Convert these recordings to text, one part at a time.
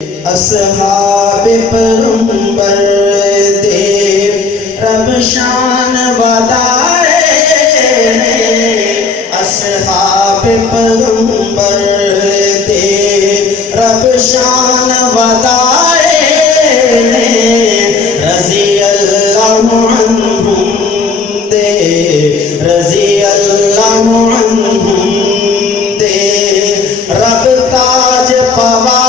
اصحاب پیغمبر دے رب شان ودائے اصحاب پیغمبر دے رب شان ودائے رضی اللہ عنہم دے رضی اللہ عنہم دے رب تاج پوائے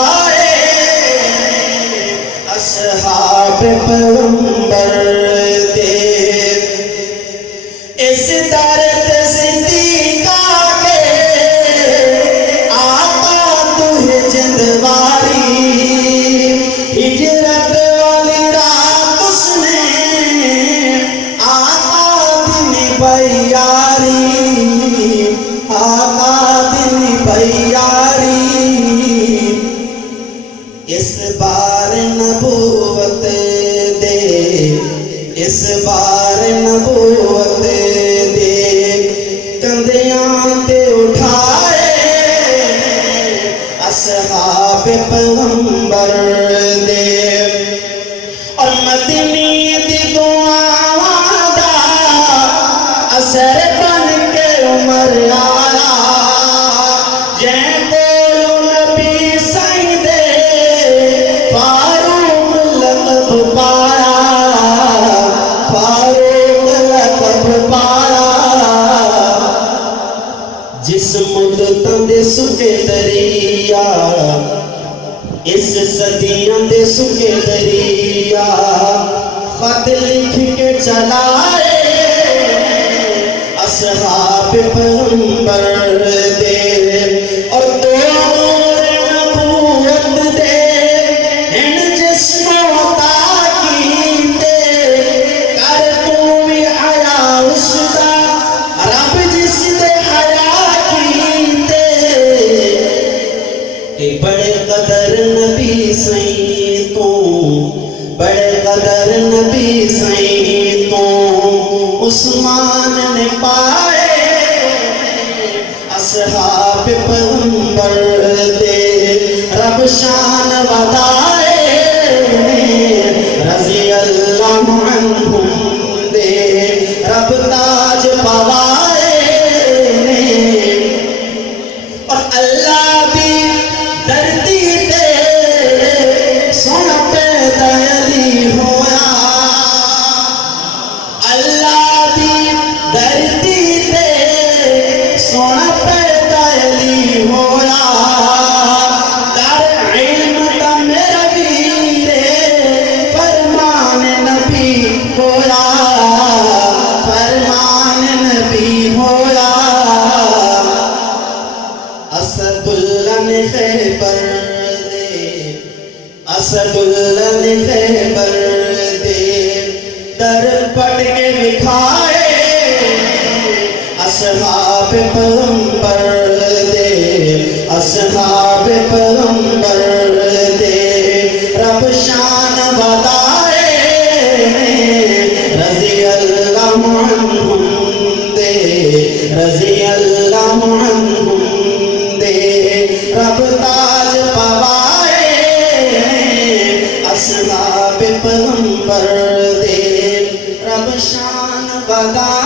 اصحاب پیغمبر دے اس درد صدیقہ کے آقا تو ہے جندواری ہجرت والی رات اس نے آقا دن بیاری آقا دن بیاری اس بار نبوت دے اس بار نبوت دے کندیاں تے اٹھائے اصحاب پیغمبر دے اور مدنی دی دعاواں دا اثر بن کے عمر آیا جے کولو نبی سائیں دے فاروق لقب پایا فاروق لقب پایا جس مدتاں دے سکے دریا اس صدیاں دے سکے دریا خط لکھ کے چلائے اصحاب پیغمبر دے اور تو نور نبوت دے ان جسم عطا کیتے کر تو بھی حیا اس دا رب جس دے حیا کیتے کہ بڑے قدر نبی سائیں تو بڑے قدر نبی سائیں تو عثمان نے پائے اصحاب پیغمبر دے رب شان ودائے رضی اللہ عنہم دے رب تاج پوائے اور اللہ بھی دھرتی تے سونا پیدا علی ہویا اللہ بھی دھرتی تے سونا پیدا علی ہویا در علم دا میرا ویرے فرمان نبی ہویا فرمان نبی ہویا اسد اللہ نے خیبر دے اسد اللہ نے خیبر دے در پڑھ کے بکھائے اصحاب پیغمبر دے اصحاب پیغمبر دے رب شان ودائے رضی اللہ عنہم دے رضی اللہ عنہم دے رب تاج پوائے اصحاب پیغمبر دے رب شان ودائے